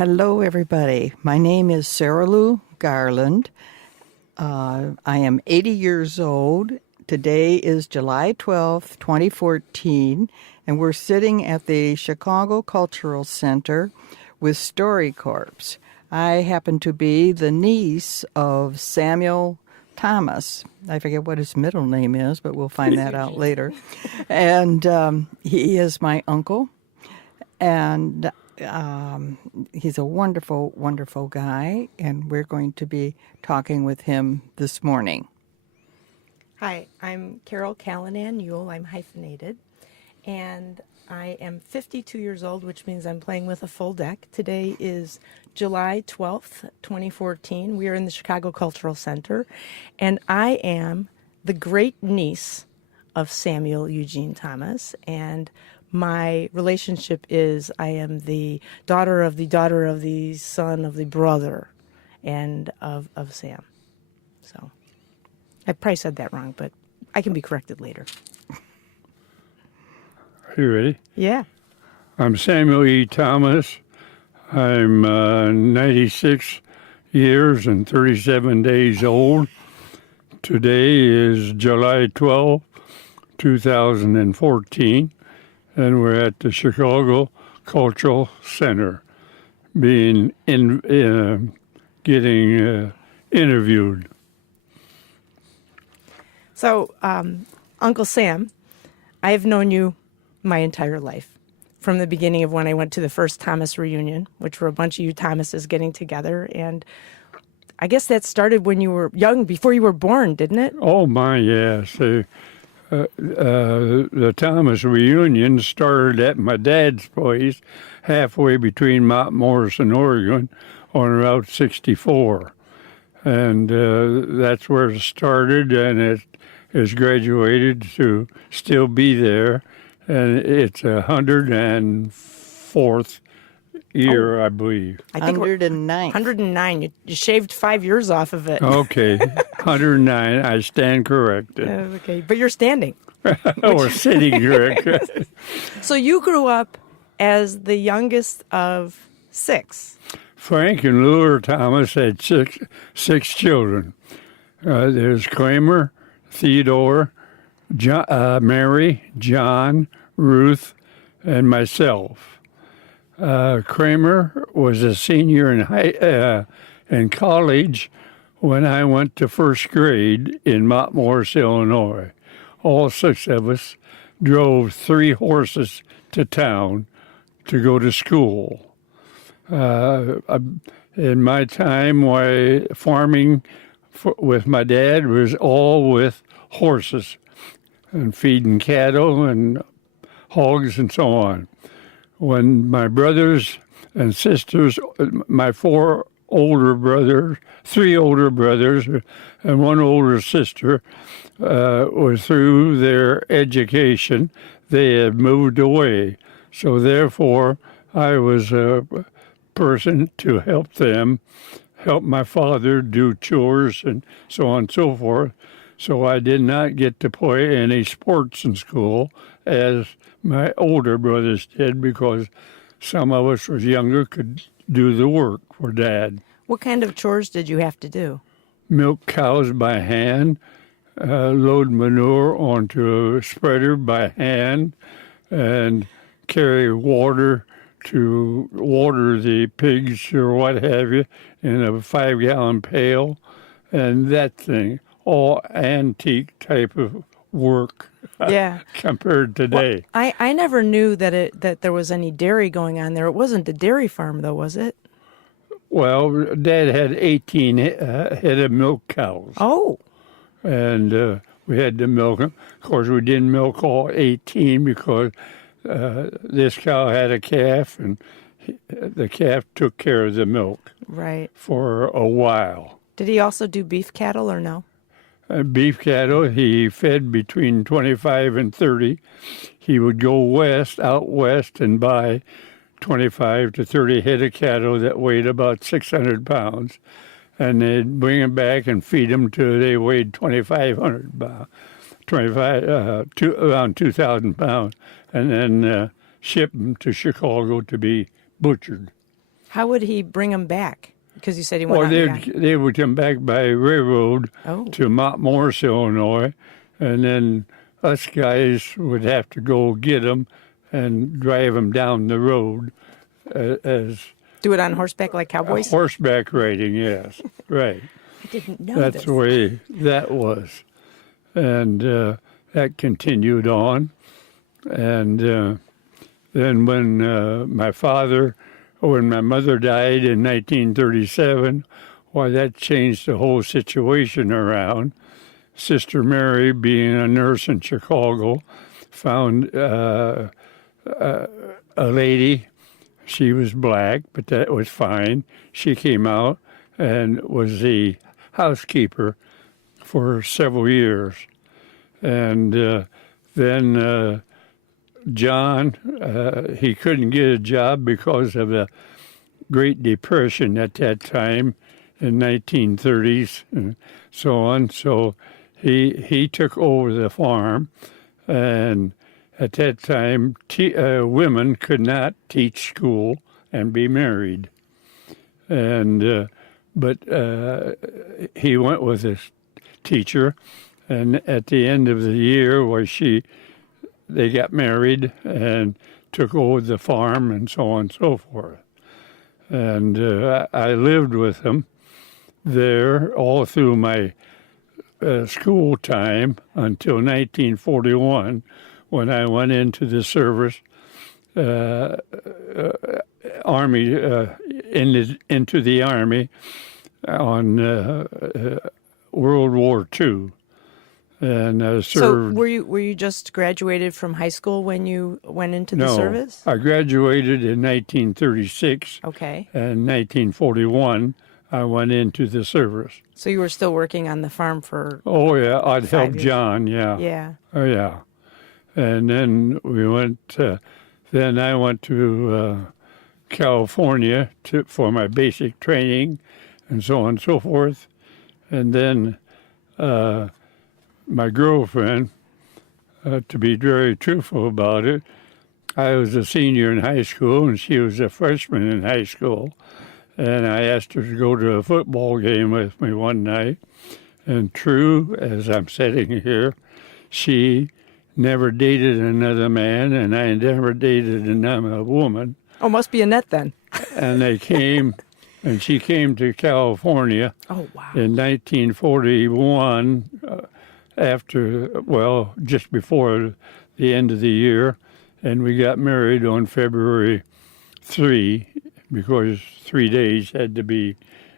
Hello, everybody. My name is Saralu Garland. I am 80 years old. Today is July 12th, 2014, and we're sitting at the Chicago Cultural Center with StoryCorps. I happen to be the niece of Samuel Thomas. I forget what his middle name is, but we'll find that out later. And he is my uncle, and he's a wonderful, wonderful guy, and we're going to be talking with him this morning. Hi, I'm Carol Callanan Yule. I'm hyphenated, and I am 52 years old, which means I'm playing with a full deck. Today is July 12th, 2014. We are in the Chicago Cultural Center, and I am the great niece of Samuel Eugene Thomas, and my relationship is I am the daughter of the son of the brother and of Sam. So I probably said that wrong, but I can be corrected later. Are you ready? Yeah. I'm Samuel E. Thomas. I'm 96 years and 37 days old. Today is July 12, 2014, and we're at the Chicago Cultural Center getting interviewed. So, Uncle Sam, I have known you my entire life, from the beginning of when I went to the first Thomas reunion, which were a bunch of you Thomases getting together. And I guess that started when you were young, before you were born, didn't it? Oh, my, yes. The Thomas reunion started at my dad's place, halfway between Mount Morrison, Oregon, on Route 64. And that's where it started, and it has graduated to still be there. And it's 104th year, I believe. I think 109. 109. You shaved 5 years off of it. Okay, 109. I stand corrected. Okay, but you're standing. Or sitting corrected. So you grew up as the youngest of six. Frank and Lure Thomas had six children. There's Kramer, Theodore, Mary, John, Ruth, and myself. Kramer was a senior in college when I went to first grade in Mount Morris, Illinois. All six of us drove 3 horses to town to go to school. In my time, farming with my dad was all with horses and feeding cattle and hogs and so on. When my brothers and sisters, my 3 older brothers and 1 older sister, were through their education, they had moved away. So therefore, I was a person to help them, help my father do chores and so on and so forth. So I did not get to play any sports in school as my older brothers did, because some of us was younger could do the work for Dad. What kind of chores did you have to do? Milk cows by hand, load manure onto a spreader by hand, and carry water to water the pigs or what have you in a 5-gallon pail, and that thing. All antique type of work. Yeah. Compared to today. Well, I never knew that there was any dairy going on there. It wasn't a dairy farm, though, was it? Well, Dad had 18 head of milk cows. Oh. And we had to milk them. Of course, we didn't milk all 18 because this cow had a calf, and the calf took care of the milk. Right. For a while. Did he also do beef cattle or no? Beef cattle, he fed between 25 and 30. He would go out west, and buy 25 to 30 head of cattle that weighed about 600 pounds. And they'd bring them back and feed them till they weighed 2,500 pounds, around 2,000 pounds, and then ship them to Chicago to be butchered. How would he bring them back? Because you said he Or went on the they would come back by railroad Oh. to Mount Morris, Illinois, and then us guys would have to go get them and drive them down the road as Do it on horseback like cowboys? horseback riding. Yes, right. I didn't know That's this. the way that was, and that continued on, and then when when my mother died in 1937, why that changed the whole situation around. Sister Mary, being a nurse in Chicago, found a lady. She was black, but that was fine. She came out and was the housekeeper for several years. And then John, he couldn't get a job because of the Great Depression at that time in 1930s and so on. So he took over the farm, and at that time, women could not teach school and be married. And but he went with his teacher, and at the end of the year, they got married and took over the farm and so on and so forth. And I lived with them there all through my school time until 1941, when I went into the service, Army, into the Army on World War II. And I So served. were you just graduated from high school when you went into the No, service? I graduated in 1936. Okay. And 1941, I went into the service. So you were still working on the farm for Oh, yeah, I'd 5 help years. John, yeah. Yeah. Oh, yeah. And then we went, then I went to California for my basic training and so on and so forth. And then my girlfriend, to be very truthful about it, I was a senior in high school and she was a freshman in high school. And I asked her to go to a football game with me one night. And true, as I'm sitting here, she never dated another man, and I never dated another woman. Oh, must be Annette then. And they came, and she came to California Oh, wow. in 1941, just before the end of the year, and we got married on February 3, because 3 days had to be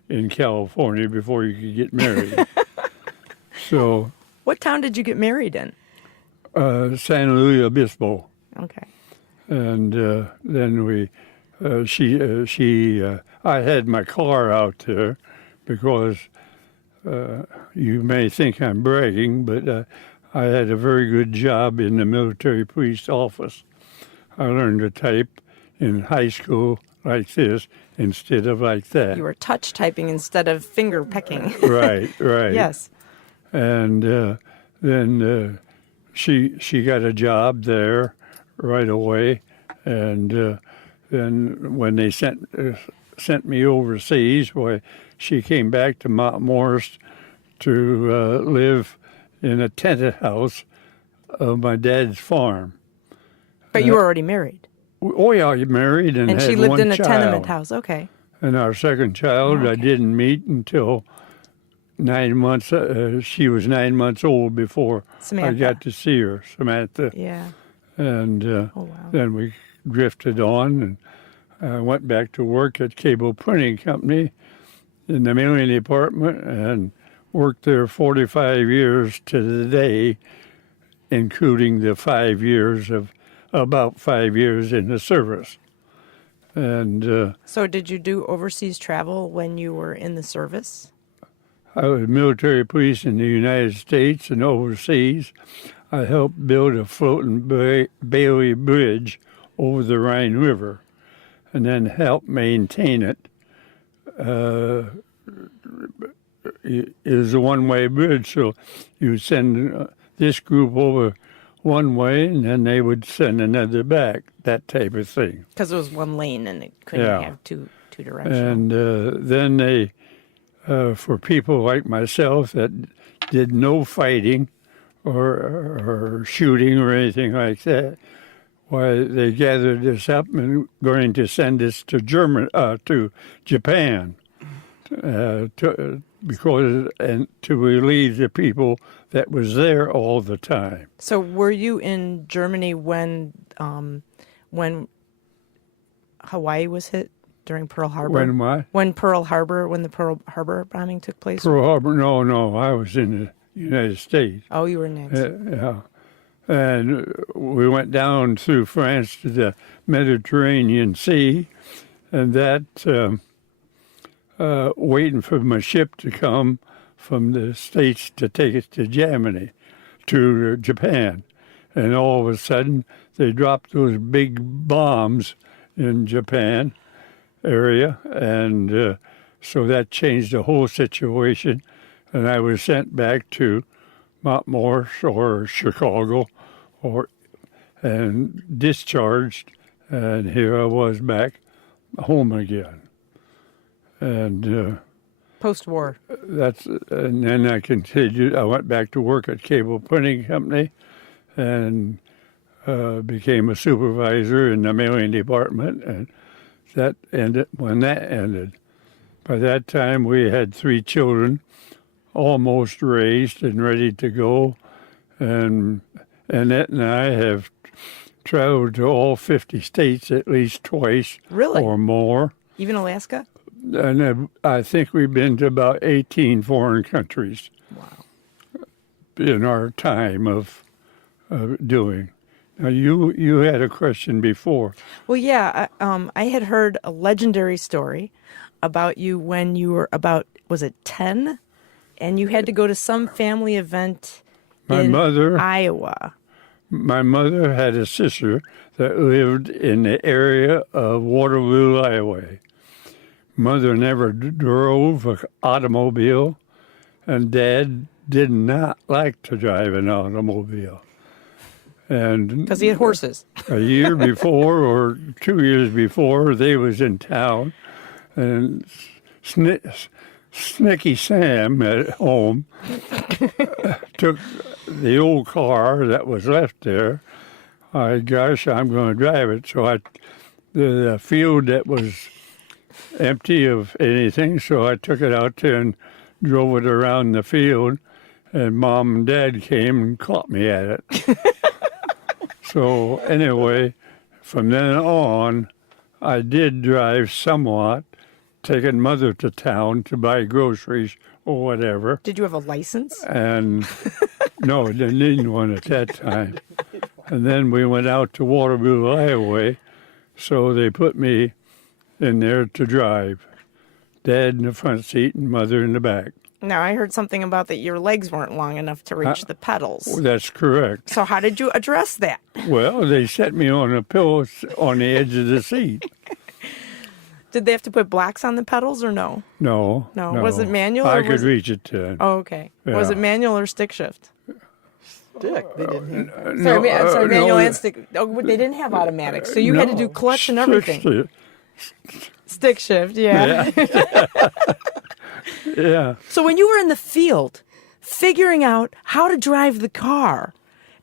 in California before you could get married. So, What town did you get married in? San Luis Obispo. Okay. And then I had my car out there because you may think I'm bragging, but I had a very good job in the military police office. I learned to type in high school like this instead of like that. You were touch typing instead of finger pecking. Right. Yes. And then she got a job there right away, and then when they sent me overseas, she came back to Mount Morris to live in a tented house of my dad's farm. But you were already married. Oh yeah, I married and And had she lived one in a child. tenement house. Okay. And our second child, I Okay. didn't meet until 9 months. She was 9 months old before I Samantha. got to see her, Samantha. Yeah. And Oh, wow. then we drifted on, and I went back to work at Cable Printing Company in the mailing department and worked there 45 years to the day, including the 5 years about 5 years in the service. And So did you do overseas travel when you were in the service? I was military police in the United States and overseas. I helped build a floating Bailey Bridge over the Rhine River and then helped maintain it. It is a one-way bridge, so you send this group over one way and then they would send another back, that type of thing. Because it was one lane and it couldn't Yeah. have two. Two-directional. And then they, for people like myself that did no fighting or shooting or anything like that, why they gathered us up and going to send us to Japan, because and to relieve the people that was there all the time. So were you in Germany when Hawaii was hit during Pearl Harbor? When what? When the Pearl Harbor bombing took place? Pearl Harbor? No, I was in the United States. Oh, you were next. Yeah. And we went down through France to the Mediterranean Sea, and that waiting for my ship to come from the States to take it to Japan. And all of a sudden, they dropped those big bombs in Japan area, and so that changed the whole situation. And I was sent back to Montmorris or Chicago, and discharged, and here I was back home again. And Post-war. and then I continued. I went back to work at Cable Printing Company, and became a supervisor in the mailing department, and that ended when that ended. By that time, we had 3 children, almost raised and ready to go, and Annette and I have traveled to all 50 states at least twice Really? or more. Even Alaska? And I think we've been to about 18 foreign countries. Wow. In our time of doing. Now, you had a question before. Well, yeah, I had heard a legendary story about you when you were about, was it 10? And you had to go to some family event in Iowa. My mother had a sister that lived in the area of Waterloo, Iowa. Mother never drove an automobile, and Dad did not like to drive an automobile. And because he had horses. A year before or 2 years before, they was in town, and Snicky Sam at home took the old car that was left there. Gosh, I'm going to drive it. So the field that was empty of anything, so I took it out there and drove it around the field, and Mom and Dad came and caught me at it. So anyway, from then on, I did drive somewhat, taking Mother to town to buy groceries or whatever. Did you have a license? And no, I didn't need one at that time. And then we went out to Waterloo, Iowa, so they put me in there to drive. Dad in the front seat and Mother in the back. Now, I heard something about that your legs weren't long enough to reach the pedals. That's correct. So how did you address that? Well, they set me on a pillow on the edge of the seat. Did they have to put blocks on the pedals or no? No. Was it manual? I or could was reach it then. Oh, okay. Yeah. Was it manual or stick shift? Stick. They didn't have. I'm sorry, manual and stick. Oh, they didn't have automatic, so you had to do clutch and everything. Stick shift, yeah. Yeah. So when you were in the field figuring out how to drive the car,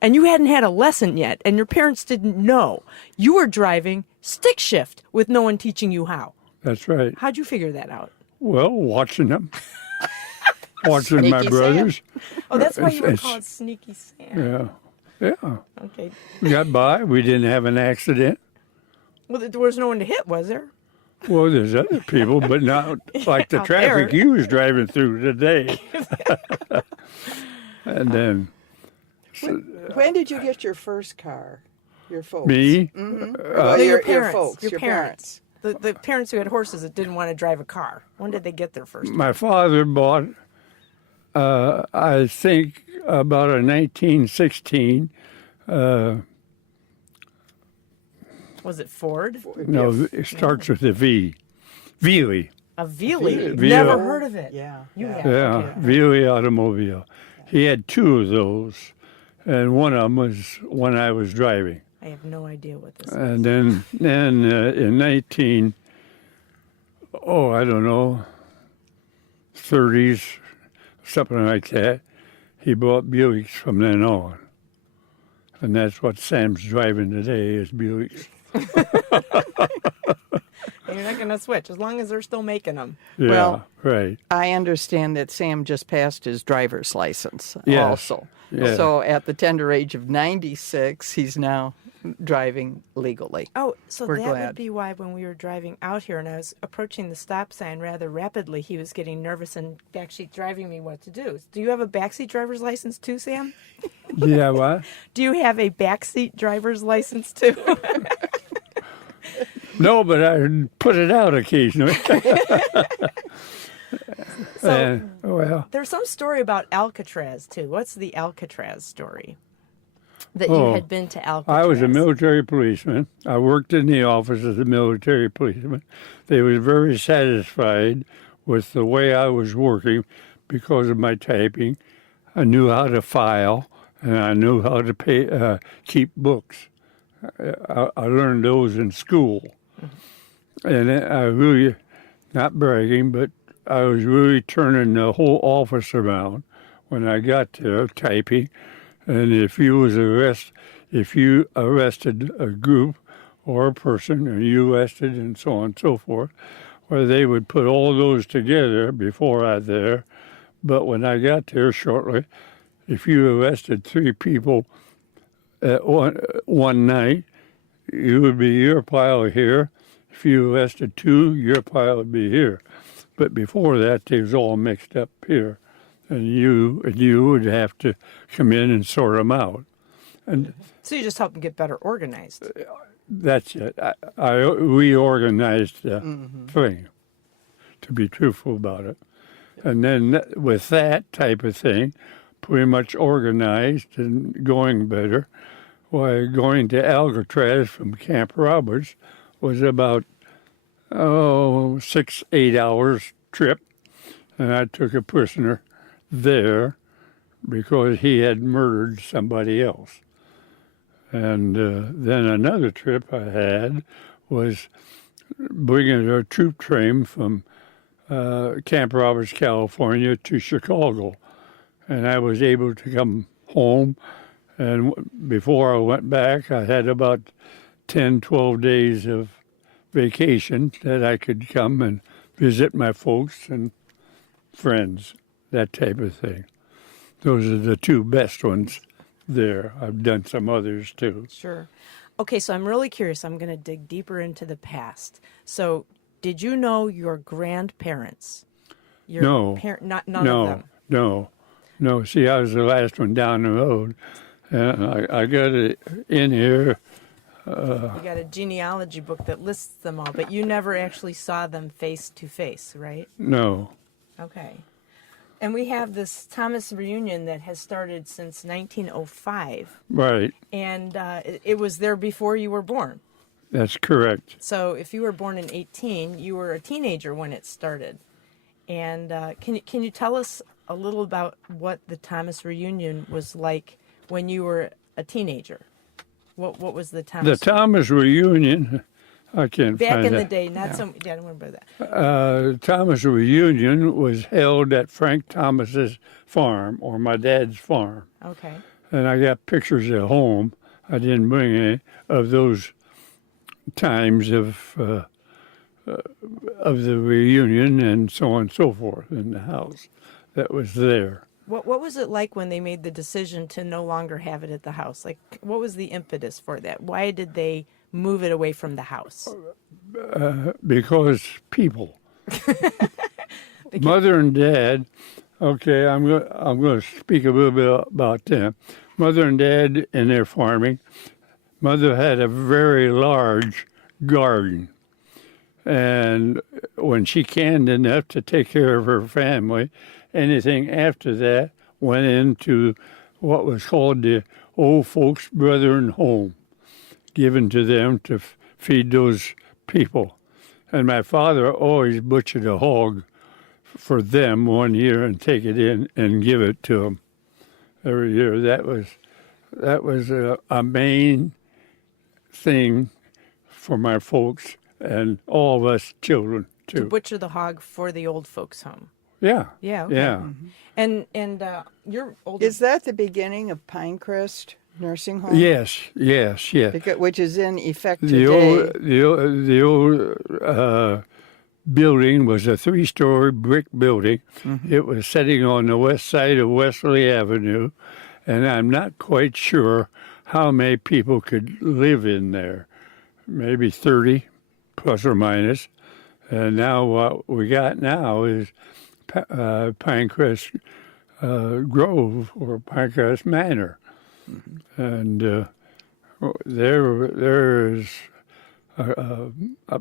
and you hadn't had a lesson yet, and your parents didn't know, you were driving stick shift with no one teaching you how. That's right. How'd you figure that out? Well, watching them. Watching my Sneaky brothers. Oh, that's why you were called Sneaky Sam. Yeah. Okay. We got by. We didn't have an accident. Well, there was no one to hit, was there? Well, there's other people, but not like the Out traffic there. you was driving through today. And then When did you get your first car? Your folks? me, Well, No, your parents. folks. Your parents. The parents who had horses that didn't want to drive a car. When did they get their first? my father bought, I think, about a 1916. Was it Ford? No, it starts with a V. Veely. A Veely? Veely. Never heard of it. Yeah. You have. Yeah, Okay. Veely automobile. He had 2 of those, and one of them was when I was driving. I have no idea what this is. And then in oh, I don't know, 30s, something like that. He bought Buicks from then on. And that's what Sam's driving today is Buicks. You're not going to switch as long as they're still making them. Yeah, Well, right. I understand that Sam just passed his driver's license Yes. also. Yeah. So at the tender age of 96, he's now driving legally. Oh, so We're that glad. would be why when we were driving out here and I was approaching the stop sign rather rapidly, he was getting nervous and backseat driving me what to do. Do you have a backseat driver's license too, Sam? Yeah, what? Do you have a backseat driver's license too? No, but I put it out occasionally. So well, there's some story about Alcatraz too. What's the Alcatraz story? That you Oh, had been to Alcatraz. I was a military policeman. I worked in the office as a military policeman. They were very satisfied with the way I was working because of my typing. I knew how to file, and I knew how to keep books. I learned those in school. And I really, not bragging, but I was really turning the whole office around when I got there typing. And if you arrested a group or a person, and you arrested and so on and so forth, where they would put all those together before I there. But when I got there shortly, if you arrested 3 people at one night, it would be your pile here. If you arrested 2, your pile would be here. But before that, they was all mixed up here. And you would have to come in and sort them out. And So you just help them get better organized. that's it. I reorganized the thing, to be truthful about it. And then with that type of thing, pretty much organized and going better, why going to Alcatraz from Camp Roberts was about 6-8 hours trip, and I took a prisoner there because he had murdered somebody else. And then another trip I had was bringing a troop train from Camp Roberts, California to Chicago. And I was able to come home, and before I went back, I had about 10, 12 days of vacation that I could come and visit my folks and friends, that type of thing. Those are the 2 best ones there. I've done some others too. Sure. Okay, so I'm really curious. I'm going to dig deeper into the past. So, did you know your grandparents? Your No. None No, of them. no. See, I was the last one down the road, and I got it in here. You got a genealogy book that lists them all, but you never actually saw them face to face, right? No, Okay. And we have this Thomas reunion that has started since 1905, right. and it was there before you were born. That's correct. So if you were born in 18, you were a teenager when it started. And can you tell us a little about what the Thomas reunion was like when you were a teenager? What was the Thomas? The Thomas reunion, I can't Back find in the that. day, not so. Yeah, don't worry about that. Thomas reunion was held at Frank Thomas's farm, or my dad's farm. Okay. And I got pictures at home. I didn't bring any of those times of the reunion and so on and so forth in the house that was there. What was it like when they made the decision to no longer have it at the house? Like, what was the impetus for that? Why did they move it away from the house? Because people. Mother and Dad, okay, I'm going to speak a little bit about them. Mother and Dad in their farming, Mother had a very large garden. And when she canned enough to take care of her family, anything after that went into what was called the Old Folks Brethren Home, given to them to feed those people. And my father always butchered a hog for them one year and take it in and give it to them every year. That was a main thing for my folks and all of us children too. butcher the hog for the old folks' home. Yeah. Yeah. Okay. Yeah. And you're older. Is that the beginning of Pinecrest Nursing Home? Yes. Yes. Yes. Which is in effect The today. old building was a 3-story brick building. It was sitting on the west side of Wesley Avenue, and I'm not quite sure how many people could live in there. Maybe 30, plus or minus. And now what we got now is Pinecrest Grove or Pinecrest Manor, and there's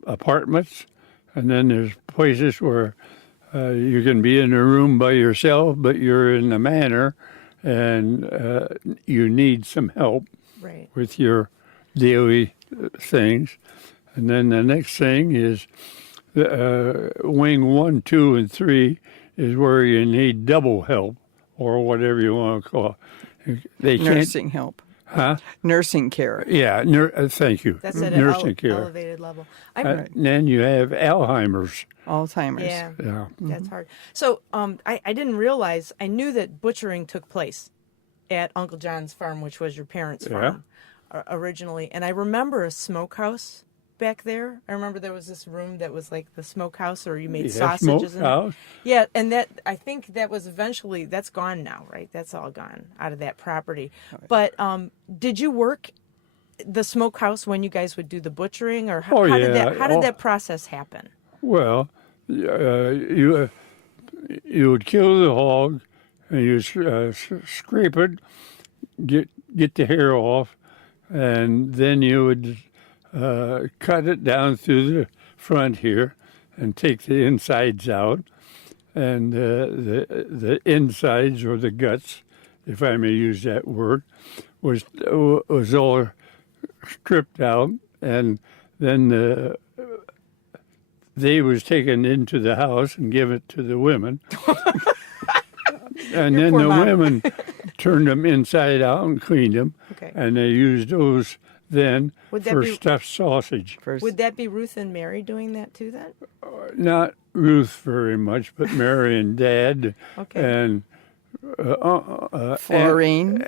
apartments, and then there's places where you can be in a room by yourself, but you're in the manor, and you need some help Right. with your daily things. And then the next thing is wing 1, 2, and 3 is where you need double help, or whatever you want to call it. They can't. Nursing help. Huh? Nursing care. Yeah, thank you. That's at Nursing an care. elevated level. And then you have Alzheimer's. Alzheimer's. Yeah, Yeah. that's hard. So I didn't realize, I knew that butchering took place at Uncle John's farm, which was your parents' farm originally. And I remember a smokehouse back there. I remember there was this room that was like the smokehouse, or you made sausages in it. Smokehouse. Yeah, and that, I think that was eventually, that's gone now, right? That's all gone out of that property. But did you work the smokehouse when you guys would do the butchering, or how, Oh, how yeah. did that process happen? Well, you would kill the hog, and you scrape it, get the hair off, and then you would cut it down through the front here, and take the insides out, and the insides, or the guts, if I may use that word, was all stripped out, and then they was taken into the house and given to the women. And then poor the mom. women turned them inside out and cleaned them. Okay. And they used those then Would that for be- stuffed sausage. First, Would that be Ruth and Mary doing that too then? Not Ruth very much, but Mary and Dad. Okay. And Florine.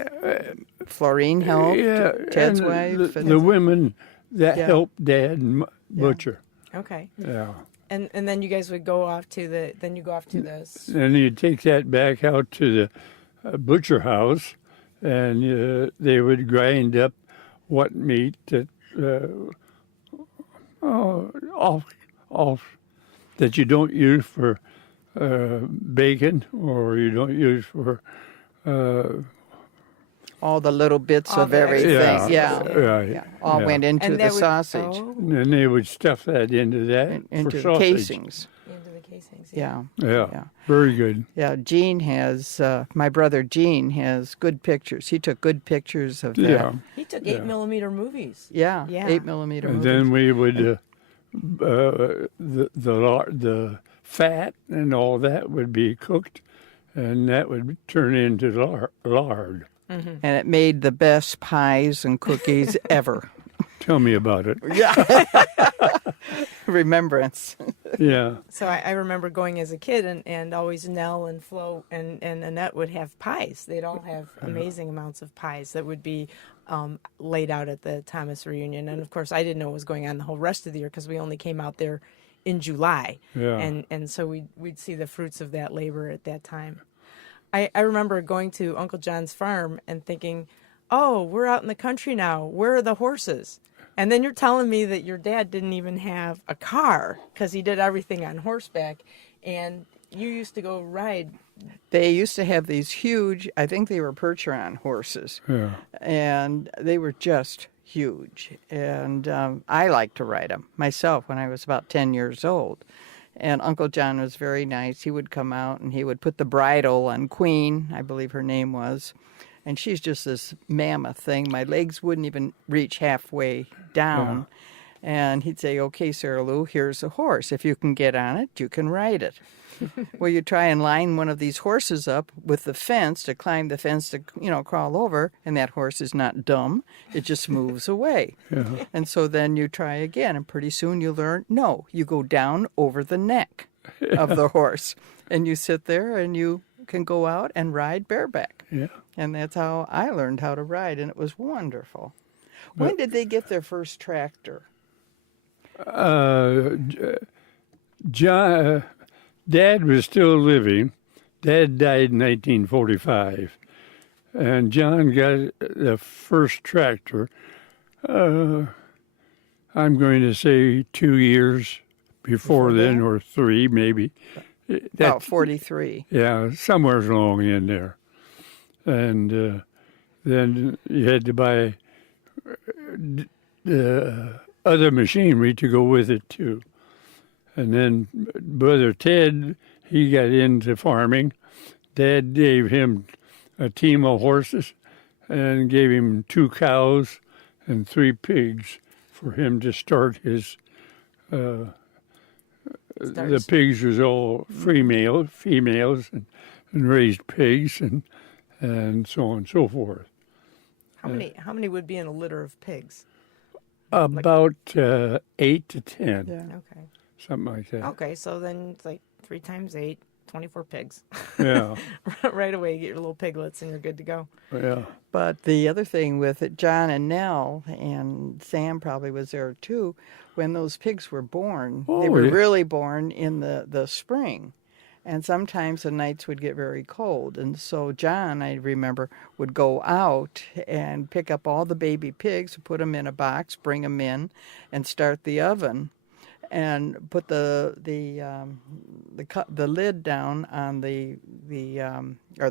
Florine helped. yeah, Ted's and wife. The women that Yeah. helped Dad butcher. Okay. Yeah. And then you guys would go off to the, And you take that back out to the butcher house, and they would grind up what meat that off that you don't use for bacon, or you don't use for all the little bits All of the everything. extras, Yeah. right. Yeah. All yeah. went into and the that would, sausage, oh, And they would stuff that into that into for the sausage. casings. into the casings. Yeah. Yeah, Yeah. very good. Yeah. Gene has, my brother Gene has good pictures. He took good pictures of that. Yeah, He took 8mm movies. Yeah. Yeah. 8mm and movies. then we would the fat and all that would be cooked, and that would turn into lard. And it made the best pies and cookies ever. Tell me about it. Yeah. Remembrance. Yeah, So I remember going as a kid, and always Nell and Flo and Annette would have pies. They'd all have amazing amounts of pies that would be laid out at the Thomas reunion. And of course, I didn't know what was going on the whole rest of the year, because we only came out there in July. Yeah. And so we'd see the fruits of that labor at that time. I remember going to Uncle John's farm and thinking, oh, we're out in the country now. Where are the horses? And then you're telling me that your dad didn't even have a car, because he did everything on horseback, and you used to go ride. They used to have these huge, I think they were Percheron horses, yeah. and they were just huge. And I liked to ride them myself when I was about 10 years old. And Uncle John was very nice. He would come out and he would put the bridle on Queen, I believe her name was. And she's just this mammoth thing. My legs wouldn't even reach halfway down. And he'd say, okay, Saralu, here's a horse. If you can get on it, you can ride it. Well, you try and line one of these horses up with the fence to climb the fence to, crawl over, and that horse is not dumb. It just moves away. Yeah. And so then you try again, and pretty soon you learn, no, you go down over the neck of the horse, and you sit there and you can go out and ride bareback. Yeah. And that's how I learned how to ride, and it was wonderful. When did they get their first tractor? John, Dad was still living. Dad died in 1945, and John got the first tractor. I'm going to say 2 years before then, or 3 maybe. About 43. Yeah, somewhere along in there. And then you had to buy the other machinery to go with it too. And then Brother Ted, he got into farming. Dad gave him a team of horses and gave him 2 cows and 3 pigs for him to start his. The pigs was all females, and raised pigs and so on and so forth. How many would be in a litter of pigs? About 8 to 10, Yeah. Okay. something like that. Okay, so then it's like 3 times 8, 24 pigs. Yeah, Right away, you get your little piglets and you're good to go. yeah. But the other thing with it, John and Nell, and Sam probably was there too, when those pigs were born, they Oh, were yeah. really born in the spring. And sometimes the nights would get very cold. And so John, I remember, would go out and pick up all the baby pigs, put them in a box, bring them in, and start the oven, and put the lid down on the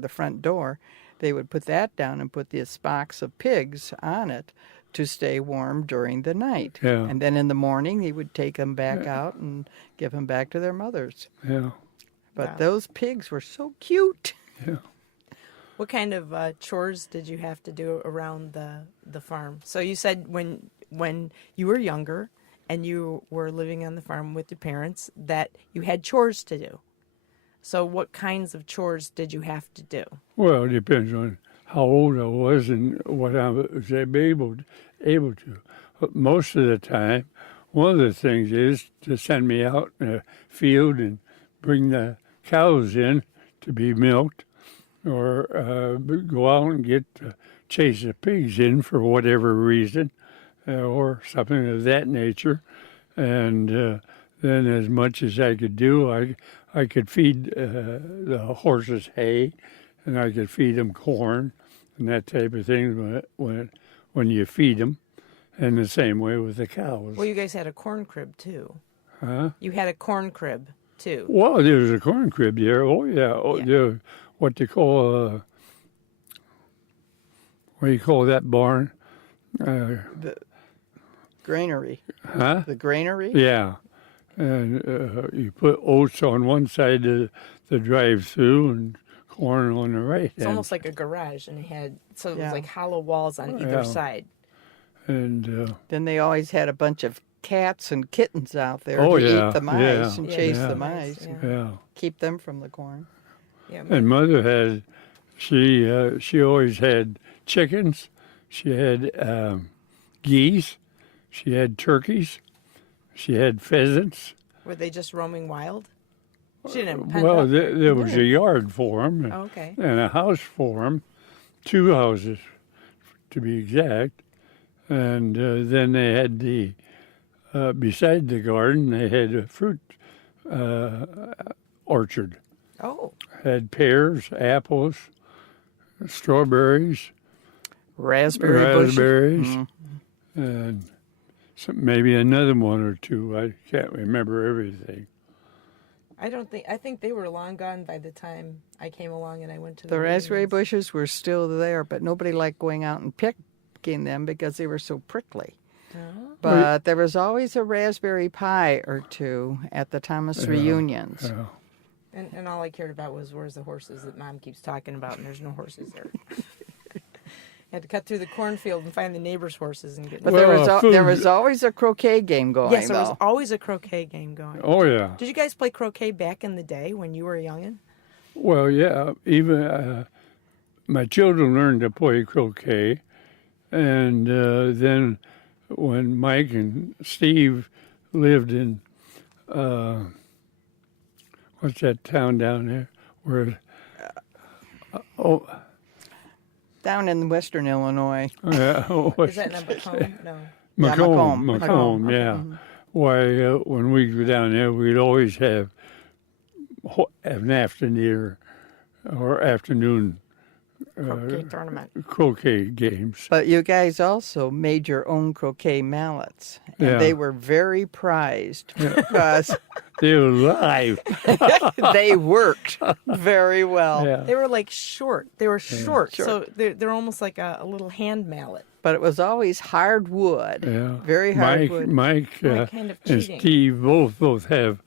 front door. They would put that down and put this box of pigs on it to stay warm during the night. Yeah. And then in the morning, he would take them back out and give them back to their mothers. Yeah, But Wow. those pigs were so cute. yeah. What kind of chores did you have to do around the farm? So you said when you were younger and you were living on the farm with your parents that you had chores to do. So what kinds of chores did you have to do? Well, it depends on how old I was and what I was able to. But most of the time, one of the things is to send me out in the field and bring the cows in to be milked, or go out and chase the pigs in for whatever reason, or something of that nature. And then, as much as I could do, I could feed the horses hay, and I could feed them corn and that type of thing when you feed them. And the same way with the cows. Well, you guys had a corn crib too. Huh? You had a corn crib too. Well, there was a corn crib there. Oh, yeah. Oh, Yeah. there, what they call, what do you call that barn? The granary. Huh? The granary? Yeah. And you put oats on one side of the drive-through and corn on the right It's end. almost like a garage, and it was Yeah. like hollow walls on either Yeah. side. And Then they always had a bunch of cats and kittens out there Oh, to yeah, eat the mice yeah, and Yeah, chase yeah. the mice, Yeah. and yeah. keep them from the corn. Yeah. And Mother had, she always had chickens. She had geese. She had turkeys. She had pheasants. Were they just roaming wild? She didn't have pen Well, up. there was a yard for them Oh, okay. and a house for them, 2 houses to be exact. And then they had beside the garden, they had a fruit orchard. Oh, Had pears, apples, strawberries, Raspberries. and maybe another one or two. I can't remember everything. I think they were long gone by the time I came along and I went to The raspberry reunions. bushes were still there, but nobody liked going out and picking them because they were so prickly. Oh. But there was always a raspberry pie or two at the Thomas reunions. Yeah. And all I cared about was where's the horses that Mom keeps talking about, and there's no horses there. Had to cut through the cornfield and find the neighbor's horses and get. But Well, there food- was always a croquet game going, Yes, there was though. always a croquet game going. Oh yeah. Did you guys play croquet back in the day when you were a youngin'? Well, yeah. Even my children learned to play croquet, and then when Mike and Steve lived in what's that town down there where Down in western Illinois. yeah, Is that in Macomb? No. Yeah, Macomb. Macomb, yeah. Why, when we go down there, we'd always have an afternoon or afternoon Croquet tournament. croquet games. But you guys also made your own croquet mallets, and Yeah. they were very prized because They were live. they worked very well. Yeah. They were like short. They were short, Short. so they're almost like a little hand mallet. But it was always hardwood, Yeah. very hardwood. Mike kind of and cheating. Steve both have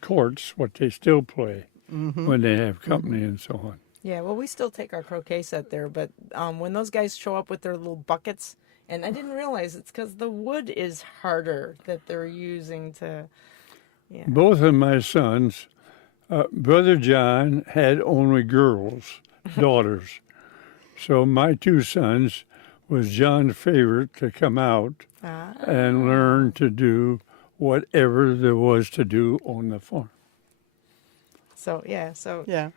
courts, what they still play when they have company and so on. Yeah, well, we still take our croquet set there, but when those guys show up with their little buckets, and I didn't realize it's because the wood is harder that they're using to. Yeah. Both of my sons, Brother John had only girls, daughters. So my two sons was John's favorite to come out and learn to do whatever there was to do on the farm. So yeah, so Yeah.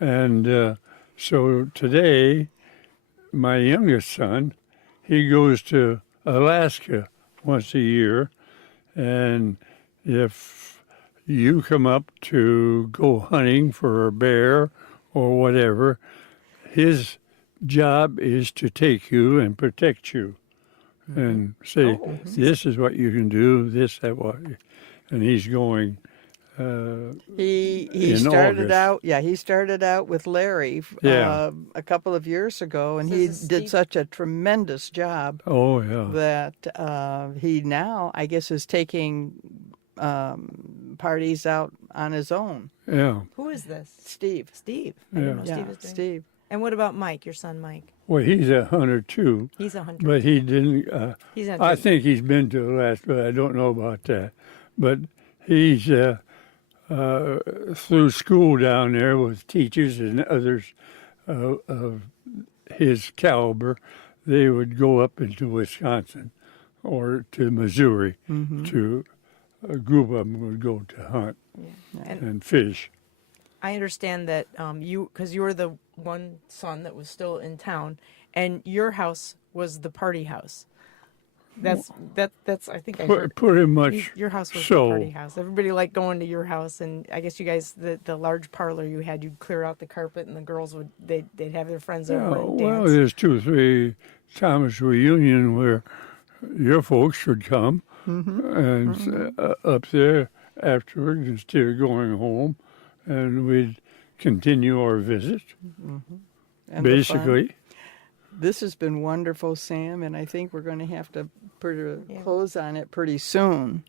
And so today, my youngest son, he goes to Alaska once a year. And if you come up to go hunting for a bear or whatever, his job is to take you and protect you and say, this is what you can do, this, that, what. And he's going. He In started August. out. Yeah, he started out with Larry Yeah. a couple of years ago, and So he this is did Steve- such a tremendous job Oh, yeah. that he now, I guess, is taking parties out on his own. Yeah. who is this? Steve. Steve. I didn't know Yeah. Steve was doing. Steve. And what about Mike, your son Mike? Well, he's a hunter too, He's a hunter. but he didn't. He's not. I think he's been to Alaska, but I don't know about that. But he's through school down there with teachers and others of his caliber. They would go up into Wisconsin or to Missouri. To a group of them would go to hunt and fish. I understand that because you were the one son that was still in town, and your house was the party house. That's I think I heard. Pretty much. Your house was so. the party house. Everybody liked going to your house, and I guess you guys, the large parlor you had, you'd clear out the carpet, and the girls they'd have their friends over and Well, dance. there's 2 or 3 Thomas reunion where your folks would come and up there afterwards instead of going home, and we'd continue our visit. And the fun. Basically, This has been wonderful, Sam, and I think we're going to have to close on it pretty soon.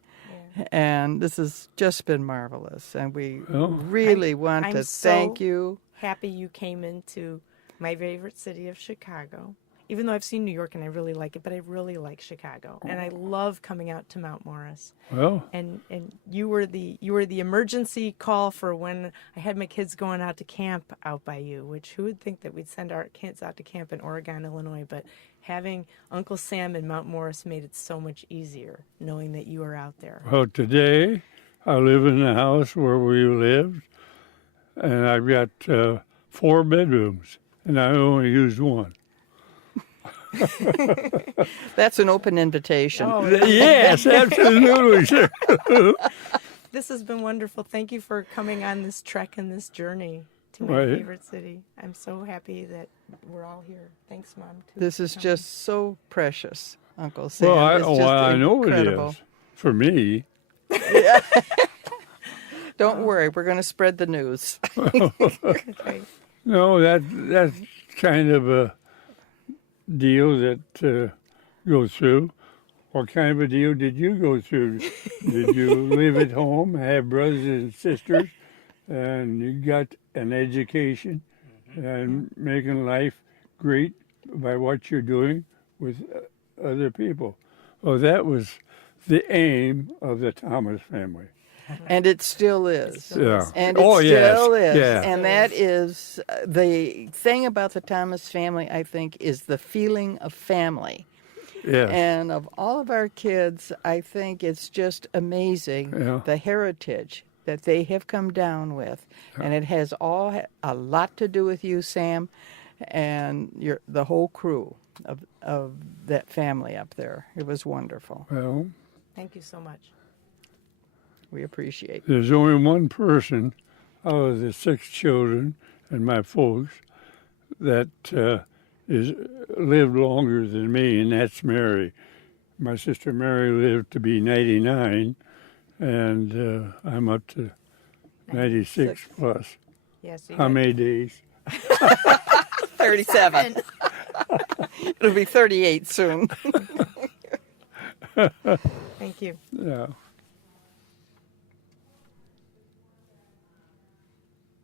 And this has just been marvelous, and we really want I'm to so thank you. Happy you came into my favorite city of Chicago. Even though I've seen New York and I really like it, but I really like Chicago, and I love coming out to Mount Morris. well, And you were the emergency call for when I had my kids going out to camp out by you. Which who would think that we'd send our kids out to camp in Oregon, Illinois? But having Uncle Sam in Mount Morris made it so much easier, knowing that you were out there. well, today I live in the house where we lived, and I've got 4 bedrooms, and I only use one. That's an open invitation. Oh, Yes, absolutely, sir. this has been wonderful. Thank you for coming on this trek and this journey to my Right. favorite city. I'm so happy that we're all here. Thanks, Mom. too, This for is coming. just so precious, Uncle Sam. Well, It's just I know incredible. it is. For me, Don't worry, we're going to spread the news. Right. no, that's kind of a deal that goes through. What kind of a deal did you go through? Did you live at home, have brothers and sisters, and you got an education and making life great by what you're doing with other people. Oh, that was the aim of the Thomas family. And it still is. Yeah. And it Oh, yes. still is. Yeah. And that is the thing about the Thomas family, I think, is the feeling of family. Yes. And of all of our kids, I think it's just amazing Yeah. the heritage that they have come down with. And it has a lot to do with you, Sam, and the whole crew of that family up there. It was wonderful. Well, Thank you so much. We appreciate it. there's only one person out of the 6 children and my folks that is lived longer than me, and that's Mary. My sister Mary lived to be 99, and I'm up to 96 plus. Yes. How many days? 37. It'll be 38 soon. Thank you. Yeah.